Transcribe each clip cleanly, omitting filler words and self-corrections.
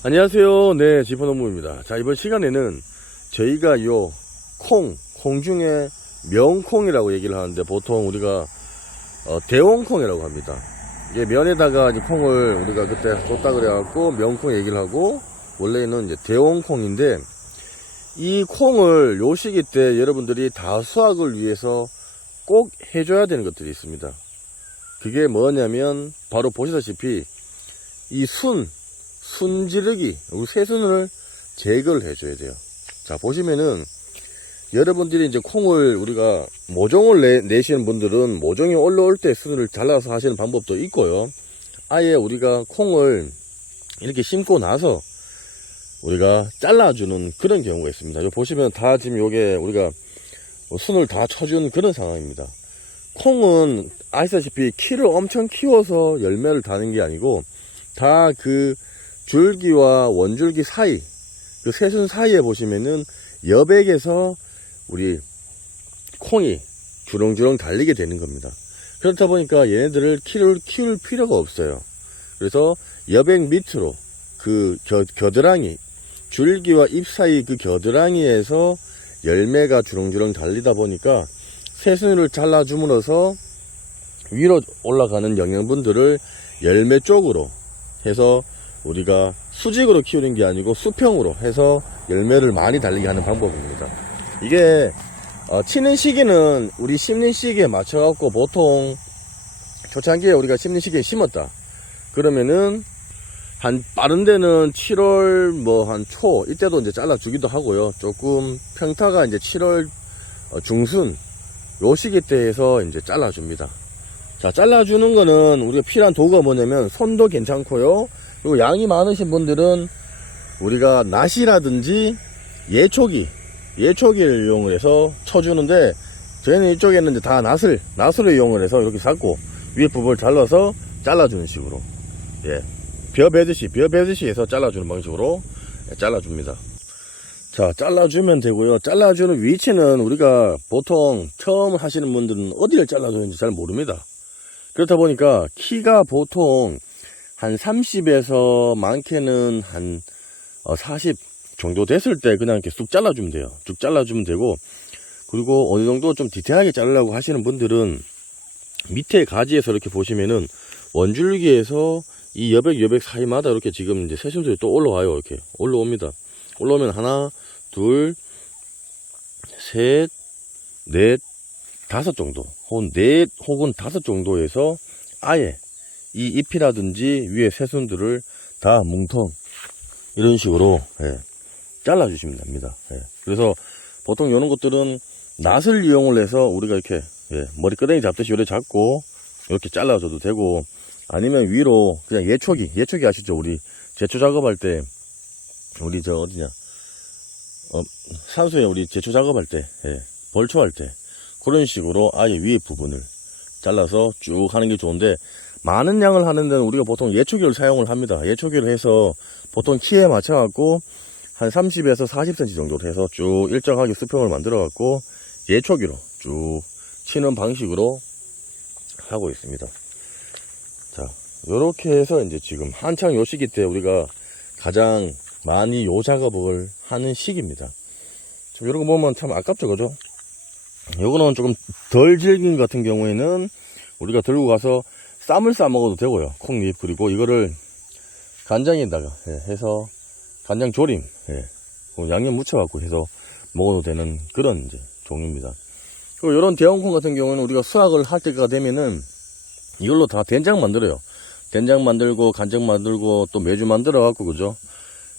안녕하세요. 네, 지포농부입니다. 자, 이번 시간에는 저희가 콩 중에 명콩이라고 얘기를 하는데 보통 우리가 대원콩이라고 합니다. 이게 면에다가 이제 콩을 우리가 그때 줬다 그래갖고 명콩 얘기를 하고, 원래는 이제 대원콩인데, 이 콩을 요 시기 때 여러분들이 다 수확을 위해서 꼭 해줘야 되는 것들이 있습니다. 그게 뭐냐면 바로 보시다시피 이 순지르기, 우리 새순을 제거를 해줘야 돼요. 자, 보시면은 여러분들이 이제 콩을 우리가 모종을 내시는 분들은 모종이 올라올 때 순을 잘라서 하시는 방법도 있고요. 아예 우리가 콩을 이렇게 심고 나서 우리가 잘라주는 그런 경우가 있습니다. 여기 보시면 다 지금 요게 우리가 순을 다 쳐준 그런 상황입니다. 콩은 아시다시피 키를 엄청 키워서 열매를 다는 게 아니고 다 그 줄기와 원줄기 사이, 그 새순 사이에 보시면은 여백에서 우리 콩이 주렁주렁 달리게 되는 겁니다. 그렇다 보니까 얘네들을 키울 필요가 없어요. 그래서 여백 밑으로 그 겨드랑이, 줄기와 잎 사이 그 겨드랑이에서 열매가 주렁주렁 달리다 보니까 새순을 잘라줌으로써 위로 올라가는 영양분들을 열매 쪽으로 해서 우리가 수직으로 키우는 게 아니고 수평으로 해서 열매를 많이 달리게 하는 방법입니다. 이게 치는 시기는 우리 심는 시기에 맞춰 갖고 보통 초창기에 우리가 심는 시기에 심었다 그러면은 한 빠른 데는 7월 한 초 이때도 이제 잘라 주기도 하고요. 조금 평타가 이제 7월 중순 요 시기 때 해서 이제 잘라 줍니다. 자, 잘라주는 거는 우리가 필요한 도구가 뭐냐면 손도 괜찮고요. 그리고 양이 많으신 분들은 우리가 낫이라든지 예초기를 이용을 해서 쳐주는데, 저희는 이쪽에는 이제 다 낫으로 이용을 해서 이렇게 잡고 위에 부분을 잘라서 잘라주는 식으로, 벼 베듯이 해서 잘라주는 방식으로 잘라줍니다. 자, 잘라주면 되고요. 잘라주는 위치는 우리가 보통 처음 하시는 분들은 어디를 잘라주는지 잘 모릅니다. 그렇다 보니까 키가 보통 한 30에서 많게는 한 40 정도 됐을 때 그냥 이렇게 쑥 잘라주면 돼요. 쭉 잘라주면 되고, 그리고 어느 정도 좀 디테일하게 자르려고 하시는 분들은 밑에 가지에서 이렇게 보시면은 원줄기에서 이 여백 사이마다 이렇게 지금 이제 새순들이 또 올라와요. 이렇게 올라옵니다. 올라오면 하나, 둘, 셋, 넷, 다섯 정도, 혹은 넷 혹은 다섯 정도에서 아예 이 잎이라든지 위에 새순들을 다 뭉텅 이런 식으로 잘라주시면 됩니다. 그래서 보통 이런 것들은 낫을 이용을 해서 우리가 이렇게 머리끄댕이 잡듯이 이렇게 잡고 이렇게 잘라줘도 되고, 아니면 위로 그냥 예초기 아시죠? 우리 제초 작업할 때 우리 산소에 우리 제초 작업할 때 벌초할 때 그런 식으로 아예 위에 부분을 잘라서 쭉 하는 게 좋은데, 많은 양을 하는 데는 우리가 보통 예초기를 사용을 합니다. 예초기를 해서 보통 키에 맞춰 갖고 한 30에서 40cm 정도로 해서 쭉 일정하게 수평을 만들어 갖고 예초기로 쭉 치는 방식으로 하고 있습니다. 자, 요렇게 해서 이제 지금 한창 요 시기 때 우리가 가장 많이 요 작업을 하는 시기입니다. 지금 이런 거 보면 참 아깝죠, 그죠? 요거는 조금 덜 질긴 것 같은 경우에는 우리가 들고 가서 쌈을 싸 먹어도 되고요. 콩잎, 그리고 이거를 간장에다가 해서 간장 조림, 양념 묻혀갖고 해서 먹어도 되는 그런 이제 종입니다. 그리고 이런 대왕콩 같은 경우는 우리가 수확을 할 때가 되면은 이걸로 다 된장 만들어요. 된장 만들고 간장 만들고 또 매주 만들어갖고, 그죠?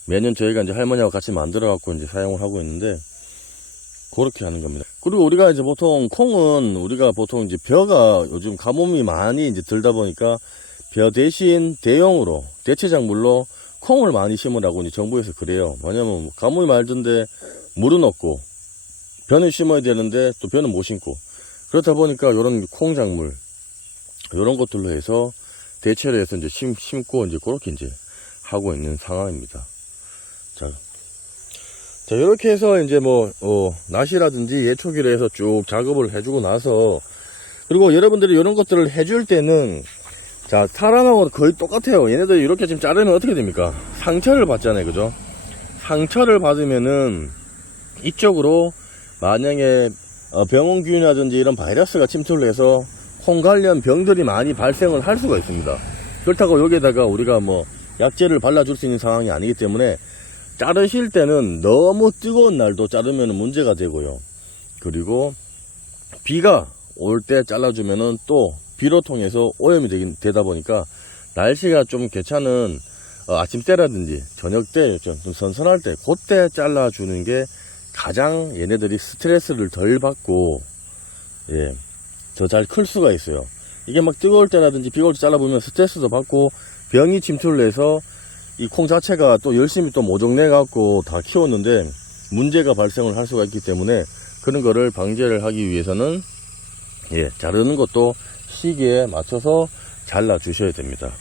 매년 저희가 이제 할머니하고 같이 만들어갖고 이제 사용을 하고 있는데, 그렇게 하는 겁니다. 그리고 우리가 이제 보통 콩은 우리가 보통 이제 벼가 요즘 가뭄이 많이 이제 들다 보니까 벼 대신 대용으로 대체작물로 콩을 많이 심으라고 이제 정부에서 그래요. 왜냐면 가뭄이 말던데 물은 없고 벼는 심어야 되는데 또 벼는 못 심고, 그렇다 보니까 이런 콩작물 이런 것들로 해서 대체로 해서 이제 심고 이제 그렇게 이제 하고 있는 상황입니다. 자, 이렇게 해서 이제 낫이라든지 예초기를 해서 쭉 작업을 해주고 나서, 그리고 여러분들이 이런 것들을 해줄 때는 자, 사람하고 거의 똑같아요. 얘네들 이렇게 지금 자르면 어떻게 됩니까? 상처를 받잖아요. 그죠? 상처를 받으면은 이쪽으로 만약에 병원균이라든지 이런 바이러스가 침투를 해서 콩 관련 병들이 많이 발생을 할 수가 있습니다. 그렇다고 여기에다가 우리가 뭐 약제를 발라줄 수 있는 상황이 아니기 때문에 자르실 때는 너무 뜨거운 날도 자르면 문제가 되고요. 그리고 비가 올 때 잘라주면은 또 비로 통해서 오염이 되다 보니까 날씨가 좀 괜찮은 아침 때라든지 저녁 때 좀 선선할 때 그때 잘라주는 게 가장 얘네들이 스트레스를 덜 받고 예, 더 잘 클 수가 있어요. 이게 막 뜨거울 때라든지 비가 올 때 잘라보면 스트레스도 받고 병이 침투를 해서 이 콩 자체가 또 열심히 또 모종내 갖고 다 키웠는데 문제가 발생을 할 수가 있기 때문에 그런 거를 방지를 하기 위해서는 예, 자르는 것도 시기에 맞춰서 잘라 주셔야 됩니다.